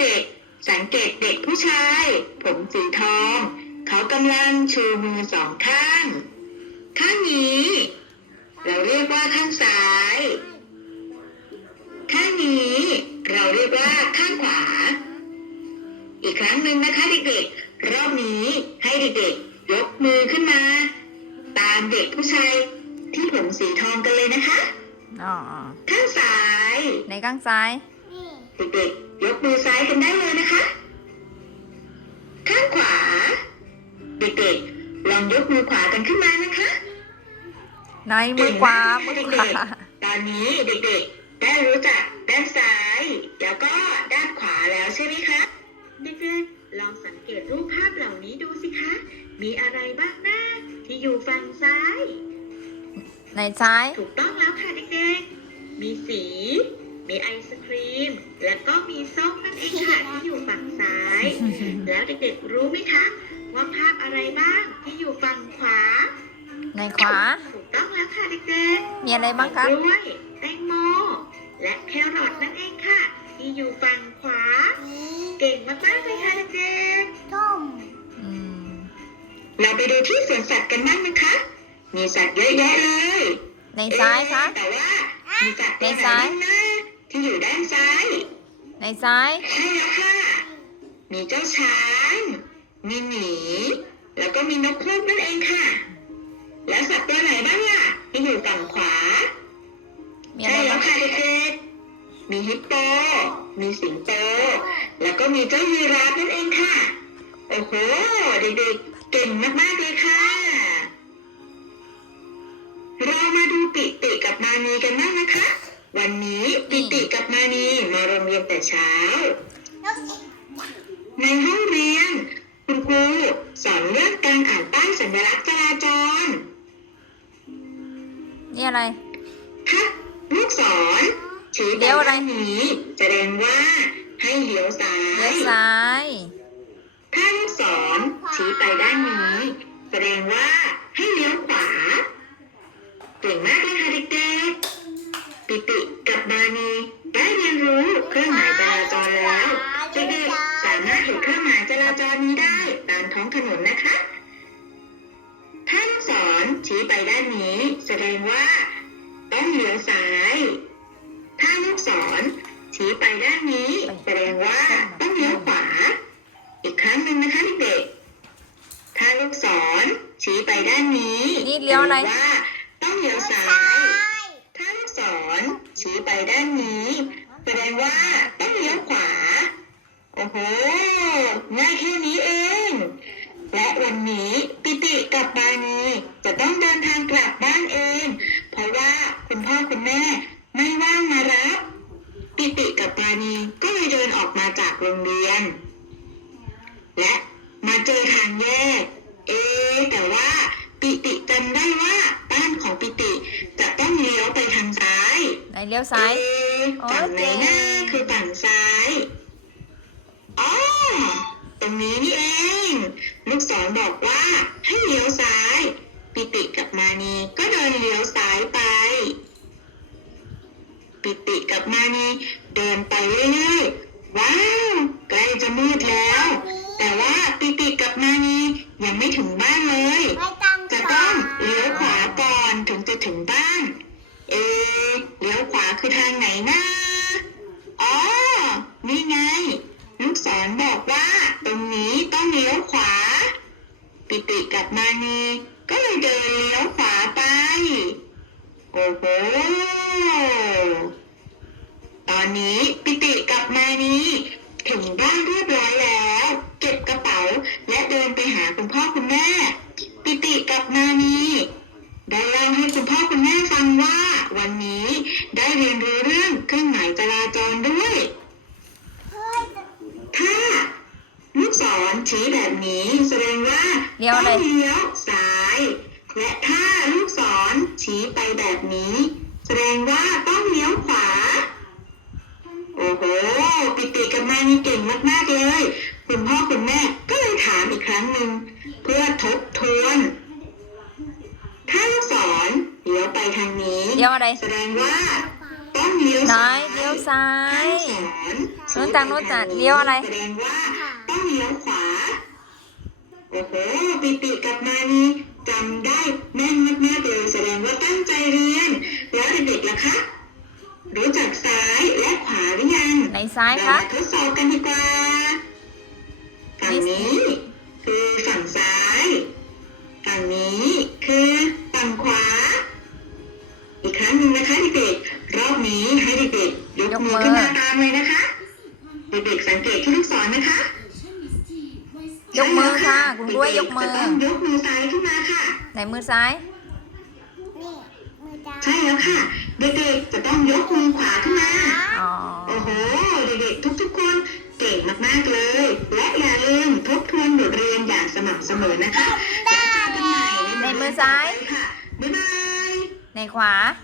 เด็กๆสังเกตเด็กผู้ชาย ผมสีทอง เขากำลังชูมือสองข้าง ข้างนี้ เราเรียกว่าข้างซ้าย ข้างนี้ เราเรียกว่าข้างขวา อีกครั้งหนึ่งนะคะเด็กๆ รอบนี้ให้เด็กๆ ยกมือขึ้นมา ตามเด็กผู้ชายที่ผมสีทองกันเลยนะคะ อ๋ออ๋อข้างซ้าย ในข้างซ้าย เด็กๆยกมือซ้ายกันได้เลยนะคะ ข้างขวา เด็กๆลองยกมือขวากันขึ้นมานะคะในมือขวามือขวาตอนนี้เด็กๆ ได้รู้จักด้านซ้าย แล้วก็ด้านขวาแล้วใช่ไหมคะเด็กๆลองสังเกตรูปภาพเหล่านี้ดูสิคะ มีอะไรบ้างนะที่อยู่ฝั่งซ้าย ในซ้าย ถูกต้องแล้วค่ะเด็กๆ มีสี มีไอศ ครีม และก็มีส้มนั่นเองค่ะที่อยู่ฝั่งซ้าย แล้วเด็กๆรู้ไหมคะ ว่าภาพอะไรบ้างที่อยู่ฝั่งขวาในขวาถูกต้องแล้วค่ะเด็กๆมีอะไรบ้างครับกล้วยแตงโม และแครอทนั่นเองค่ะ ที่อยู่ฝั่งขวา เก่งมากๆเลยค่ะเด็กอืมๆเราไปดูที่สวนสัตว์กันบ้างนะคะ มีสัตว์เยอะแยะเลย ในซ้ายครับเอ๊ะแต่ว่ามีสัตว์ตัวไหนในซ้ายบ้างนะที่ อยู่ด้านซ้าย ในซ้าย ใช่แล้วค่ะ มีเจ้าช้าง มีหมี แล้วก็มีนกคูกนั่นเองค่ะ แล้วสัตว์ตัวไหนบ้างล่ะที่อยู่ฝั่งขวา มีอะไรใช่แล้บ้าวงค่ะเด็กๆมีฮิปโป มีสิงโต แล้วก็มีเจ้ายีราฟนั่นเองค่ะ โอ้โห เด็กๆ เก่งมากๆ เรียนแต่เช้า ในห้องเรียน คุณครูสอนเรื่องการอ่านป้ายสัญลักษณ์จราจรนี่อะไรถ้าลูกศรชี้ไปเลี้ยวอะไรด้านนี้แสดงว่าให้เลี้ยวซ้าเลี้ยวยซ้ายถ้าลูกศรชี้ไปด้านนี้ แสดงว่าให้เลี้ยวขวาเก่งมากเลยค่ะเด็กๆปิติกับบานี นี้ได้ตามท้องถนนนะคะ ถ้าลูกศรชี้ไปด้านนี้ แสดงว่า ต้องเลี้ยวซ้าย ถ้าลูกศรชี้ไปด้านนี้ แสดงว่าต้องเลี้ยวขวา อีกครั้งหนึ่งนะคะเด็กๆถ้าลูกศรชี้ไปด้านนี้นี่เลี้ยวอะไรแสดงว่าต้องเลี้ยวซ้าย ถ้าลูกศรชี้ไปด้านนี้ แสดงว่าต้องเลี้ยวขวา โอ้โหง่ายแค่นี้เอง และวันนี้ปิติกับบานีจะต้องเดินทางกลับบ้านเอง เพราะว่าคุณพ่อคุณแม่ไม่ว่างมารับ ปิติกับบานีก็เลยเดินออกมาจากโรงเรียน และมาเจอทางแยก เอะแต่ว่าปิติจำได้ว่าบ้านของปิติจะต้องเลี้ยวไปทางซ้ายในเลี้ยวซ้าย เอ๊ะโอ้ฝั่งไหนนะเจ๋งคือฝั่งซ้าย รงนี้นี่เองลูกศรบอกว่าให้เลี้ยวซ้าย ปิติกับมานีก็เดินเลี้ยวซ้ายไป ปิติกับมานีเดินไปเรื่อยๆว้าวใกล้จะมืดแล้ว แต่ว่าปิติกับมานียังไม่ถึงบ้านเลย จะต้องเลี้ยวขวาก่อนถึงจะถึงบ้าน เอะเลี้ยวขวาคือทางไหนนะอ๋อ นี่ไง ลูกศรบอกว่า ตรงนี้ต้องเลี้ยวขวา ปิติกับมานีก็เลยเดินเลี้ยวขวาไป โอ้โห ตอนนี้ปิติกับมานีถึงบ้านเรียบร้อยแล้ว เก็บกระเป๋าและเดินไปหาคุณพ่อคุณแม่ ปิติกับมานีได้เล่าให้คุณพ่อคุณแม่ฟังว่า วันนี้ได้เรียนรู้เรื่องเครื่องหมายจราจรด้วย ถ้าลูกศรชี้แบบนี้แสดงว่า เลี้ยวอะไรต้องเลี้ยวซ้าย และถ้าลูกศรชี้ไปแบบนี้ แสดงว่าต้องเลี้ยวขวา โอ้โห ปิติกับมานี่เก่งมาก ๆ เลย คุณพ่อคุณแม่ก็เลยถามอีกครั้งหนึ่งเพื่อทบทวน ถ้าลูกศรเลี้ยวไปทางนี้ เลี้ยวอะไร แสดงว่าต้องเลี้ยวไหนซ้ายเลี้ยวซ้าถ้ายลูกศรรนู้นจากนู้นจากเลี้ยวอะไร แสดงว่าต้องเลี้ยวขวา โอ้โหปิปิกับมานีจำได้แม่นมากๆเลยแสดงว่าตั้งใจเรียน แล้วเด็กๆล่ะคะ รู้จักซ้ายและขวาหรือยังในซ้ายเราคะมาทดสอบกันดีกว่าฝั่งนี้ คือฝั่งซ้ายฝั่งนี้คือฝั่งขวา อีกครั้งหนึ่งนะคะเด็กๆรอบนี้ให้เด็กๆยกมือขึ้นมาตามเลยนะคะ มือ จะต้องยกมือซ้ายขึ้นมาค่ะในมือซ้ายใช่แล้วค่ะ เด็กๆ จะต้องยกมือขวาขึ้นมา อ๋อ โอ้โห เด็กๆ ทุกๆ คนเก่งมากๆเลย และอย่าลืมทบทวนบทเรียนอย่างสม่ำเสมอนะคะแล้วเจอกันใหม่ในในมือซ้าย ค่ะ บ๊ายบาย ในขวาบ